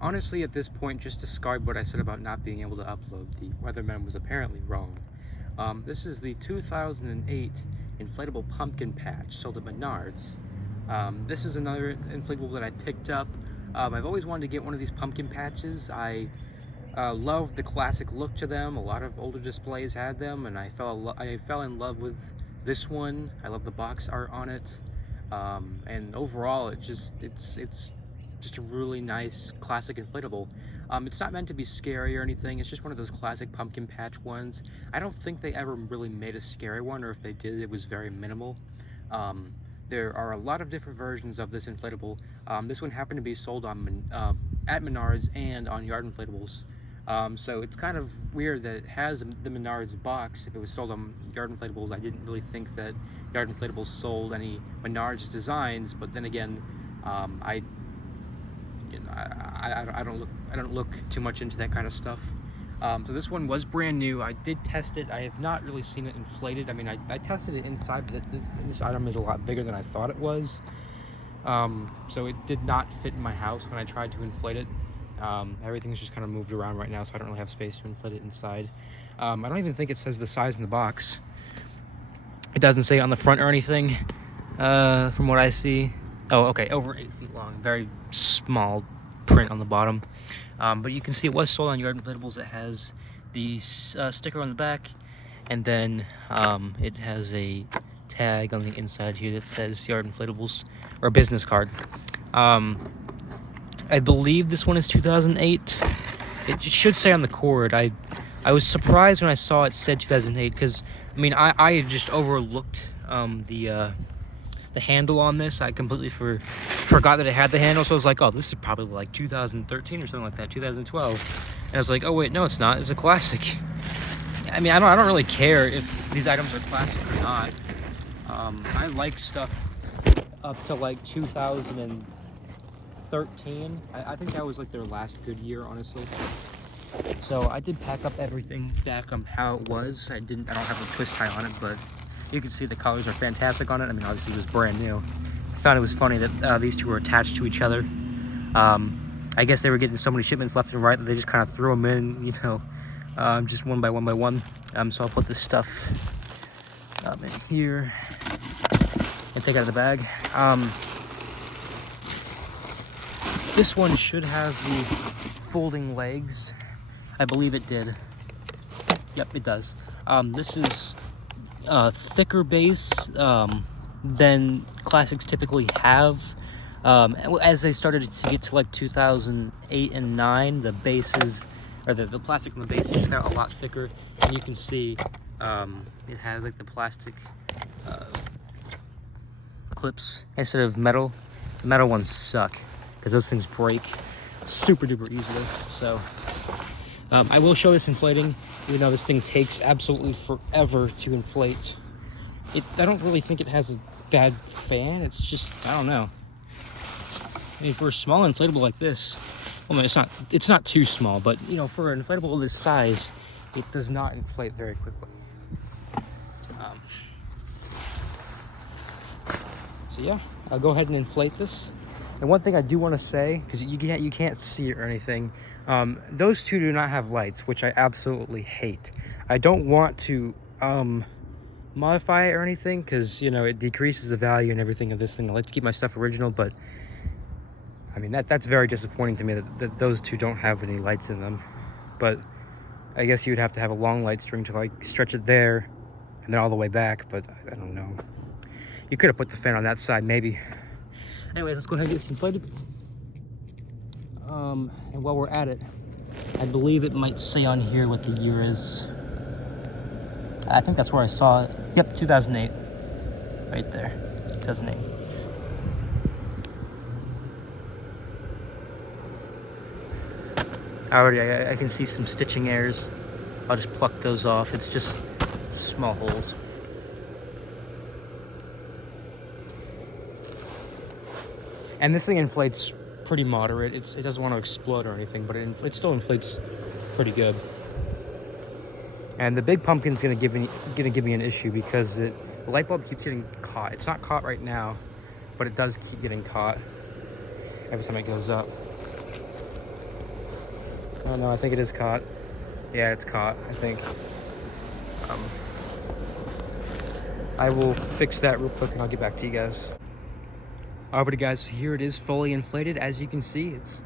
Honestly, at this point, just discard what I said about not being able to upload. The weatherman was apparently wrong. This is the 2008 inflatable pumpkin patch sold at Menards. This is another inflatable that I picked up. I've always wanted to get one of these pumpkin patches. I love the classic look to them. A lot of older displays had them, and I fell in love with this one. I love the box art on it, and overall, it's just a really nice classic inflatable. It's not meant to be scary or anything. It's just one of those classic pumpkin patch ones. I don't think they ever really made a scary one, or if they did, it was very minimal. Um, there are a lot of different versions of this inflatable. This one happened to be sold at Menards and on Yard Inflatables. So it's kind of weird that it has the Menards box. If it was sold on Yard Inflatables, I didn't really think that Yard Inflatables sold any Menards designs. But then again, I I don't look too much into that kind of stuff. So this one was brand new. I did test it. I have not really seen it inflated. I mean, I tested it inside, but this item is a lot bigger than I thought it was. So it did not fit in my house when I tried to inflate it. Everything's just kind of moved around right now, so I don't really have space to inflate it inside. I don't even think it says the size in the box. It doesn't say on the front or anything, from what I see. Oh, okay, over 8 feet long. Very small print on the bottom. But you can see it was sold on Yard Inflatables. It has the sticker on the back, and then it has a tag on the inside here that says Yard Inflatables, or a business card. I believe this one is 2008. It should say on the cord. I was surprised when I saw it said 2008, because I mean I just overlooked the handle on this. I completely forgot that it had the handle, so I was like, oh, this is probably like 2013 or something like that, 2012. And I was like, oh wait, no, it's not. It's a classic. I mean, I don't really care if these items are classic or not. I like stuff up to like 2013. I think that was like their last good year, honestly. So I did pack up everything back how it was. I don't have a twist tie on it, but you can see the colors are fantastic on it. I mean, obviously it was brand new. I thought it was funny that these two were attached to each other. I guess they were getting so many shipments left and right that they just kind of threw them in, you know, just one by one. So I'll put this stuff in here and take it out of the bag. This one should have the folding legs. I believe it did. Yep, it does. This is thicker base than classics typically have. As they started to get to like 2008 and 9, the bases, or the plastic on the base just got a lot thicker, and you can see it has like the plastic clips instead of metal. The metal ones suck because those things break super duper easily. So I will show this inflating. You know, this thing takes absolutely forever to inflate. I don't really think it has a bad fan. It's just, I don't know. I mean, for a small inflatable like this, well, it's not too small, but you know, for an inflatable of this size, it does not inflate very quickly. So yeah, I'll go ahead and inflate this. And one thing I do want to say, because you can't see it or anything, those two do not have lights, which I absolutely hate. I don't want to modify it or anything, because you know it decreases the value and everything of this thing. I like to keep my stuff original, but I mean that's very disappointing to me that those two don't have any lights in them. But I guess you would have to have a long light string to like stretch it there and then all the way back, but I don't know. You could have put the fan on that side maybe. Anyways, let's go ahead and get this inflated. And while we're at it, I believe it might say on here what the year is. I think that's where I saw it. Yep, 2008. Right there, 2008. I can see some stitching errors. I'll just pluck those off. It's just small holes. And this thing inflates pretty moderate. It doesn't want to explode or anything, but it still inflates pretty good. And the big pumpkin's gonna give me an issue because the light bulb keeps getting caught. It's not caught right now, but it does keep getting caught every time it goes up. Oh no, I think it is caught. Yeah, it's caught, I think. Um, I will fix that real quick and I'll get back to you guys. Alrighty guys, here it is fully inflated. As you can see, it's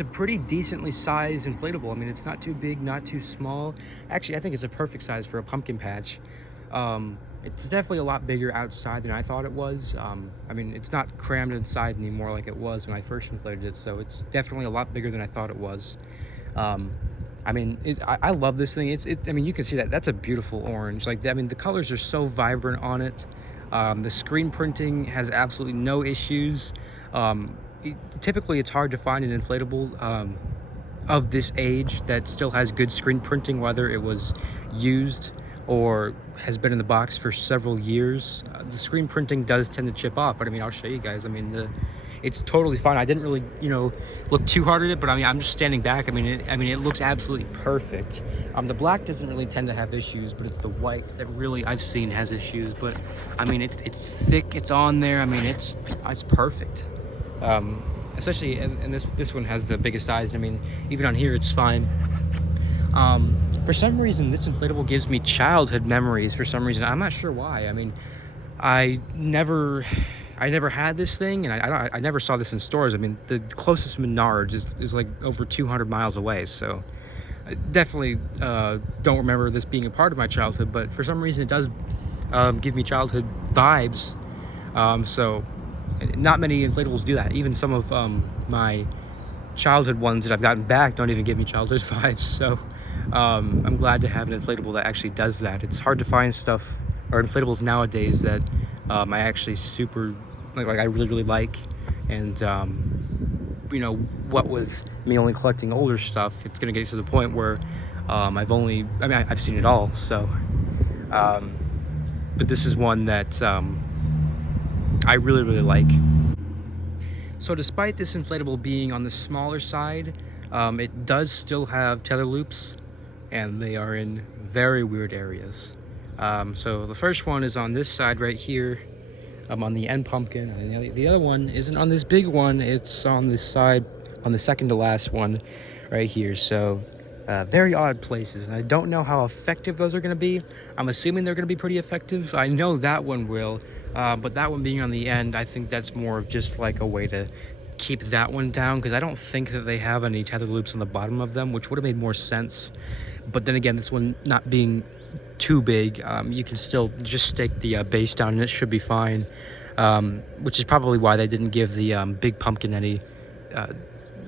a pretty decently sized inflatable. I mean, it's not too big, not too small. Actually, I think it's a perfect size for a pumpkin patch. It's definitely a lot bigger outside than I thought it was. I mean, it's not crammed inside anymore like it was when I first inflated it, so it's definitely a lot bigger than I thought it was. I mean, I love this thing. I mean, you can see that. That's a beautiful orange. Like, I mean, the colors are so vibrant on it. The screen printing has absolutely no issues. Typically, it's hard to find an inflatable of this age that still has good screen printing, whether it was used or has been in the box for several years. The screen printing does tend to chip off, but I mean, I'll show you guys. I mean, it's totally fine. I didn't really, you know, look too hard at it, but I mean, I'm just standing back. I mean, it looks absolutely perfect. The black doesn't really tend to have issues, but it's the white that really I've seen has issues. But I mean, it's thick, it's on there. I mean, it's perfect. Especially, and this one has the biggest size. I mean, even on here, it's fine. For some reason, this inflatable gives me childhood memories. For some reason, I'm not sure why. I mean, I never had this thing, and I never saw this in stores. I mean, the closest Menards is like over 200 miles away, so I definitely don't remember this being a part of my childhood, but for some reason it does give me childhood vibes. So not many inflatables do that. Even some of my childhood ones that I've gotten back don't even give me childhood vibes, so I'm glad to have an inflatable that actually does that. It's hard to find stuff or inflatables nowadays that I actually super like I really like. And you know, what with me only collecting older stuff, it's gonna get to the point where I've seen it all. So but this is one that I really like. So despite this inflatable being on the smaller side, it does still have tether loops, and they are in very weird areas. So the first one is on this side right here, on the end pumpkin, and the other one isn't on this big one. It's on this side, on the second to last one right here. So very odd places, and I don't know how effective those are going to be. I'm assuming they're going to be pretty effective. I know that one will, but that one being on the end, I think that's more of just like a way to keep that one down, because I don't think that they have any tether loops on the bottom of them, which would have made more sense. But then again, this one not being too big, you can still just stake the base down and it should be fine, which is probably why they didn't give the big pumpkin any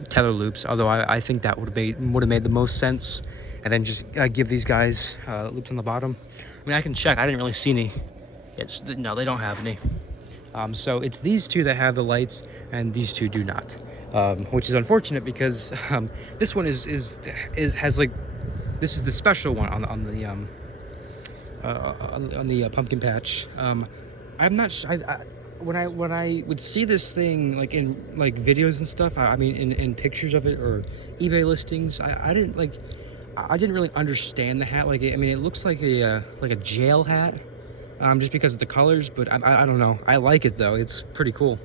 tether loops, although I think that would have made the most sense, and then just give these guys loops on the bottom. I mean, I can check. I didn't really see any. No, they don't have any. So it's these two that have the lights, and these two do not, which is unfortunate, because this one has like, this is the special one on the pumpkin patch. I'm not sure. When I would see this thing like in like videos and stuff, I mean in pictures of it or eBay listings, I didn't really understand the hat. Like, I mean, it looks like a jail hat, just because of the colors. But I don't know. I like it though. It's pretty cool.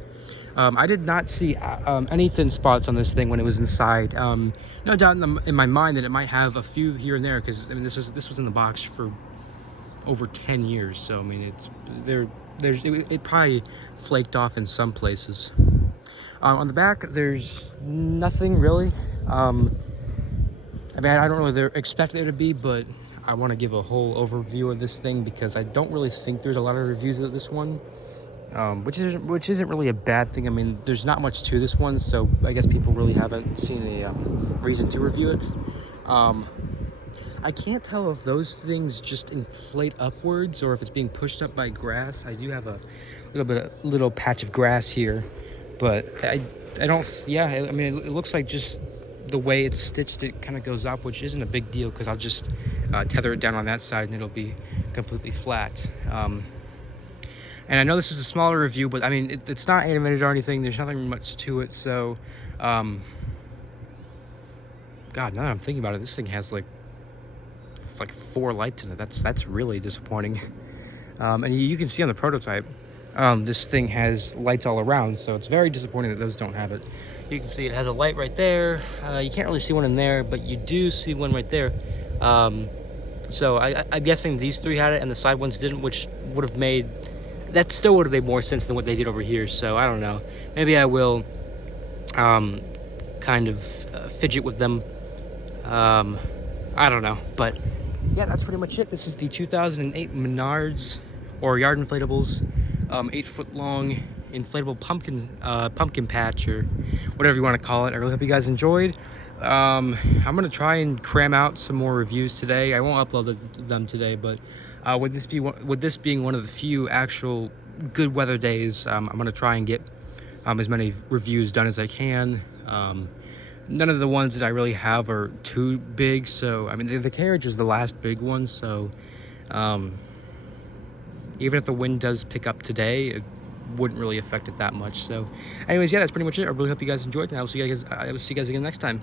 I did not see any thin spots on this thing when it was inside. No doubt in my mind that it might have a few here and there, because I mean, this was in the box for over 10 years. So I mean, it probably flaked off in some places. On the back, there's nothing really. I mean, I don't really expect there to be, but I want to give a whole overview of this thing, because I don't really think there's a lot of reviews of this one, which isn't really a bad thing. I mean, there's not much to this one, so I guess people really haven't seen a reason to review it. I can't tell if those things just inflate upwards or if it's being pushed up by grass. I do have a little patch of grass here, but I don't. Yeah, I mean, it looks like just the way it's stitched, it kind of goes up, which isn't a big deal, because I'll just tether it down on that side and it'll be completely flat. And I know this is a smaller review, but I mean, it's not animated or anything. There's nothing much to it. So, God, now that I'm thinking about it, this thing has like 4 lights in it. That's really disappointing. And you can see on the prototype, this thing has lights all around, so it's very disappointing that those don't have it. You can see it has a light right there. You can't really see one in there, but you do see one right there. So I'm guessing these three had it and the side ones didn't, which would have made, that still would have made more sense than what they did over here. So I don't know. Maybe I will kind of fidget with them. I don't know, but yeah, that's pretty much it. This is the 2008 Menards or Yard Inflatables 8-foot long inflatable pumpkin patch, or whatever you want to call it. I really hope you guys enjoyed. I'm gonna try and cram out some more reviews today. I won't upload them today, but with this being one of the few actual good weather days, I'm gonna try and get as many reviews done as I can. None of the ones that I really have are too big, so I mean the carriage is the last big one, so even if the wind does pick up today, it wouldn't really affect it that much. So anyways, yeah, that's pretty much it. I really hope you guys enjoyed, and I will see you guys again next time.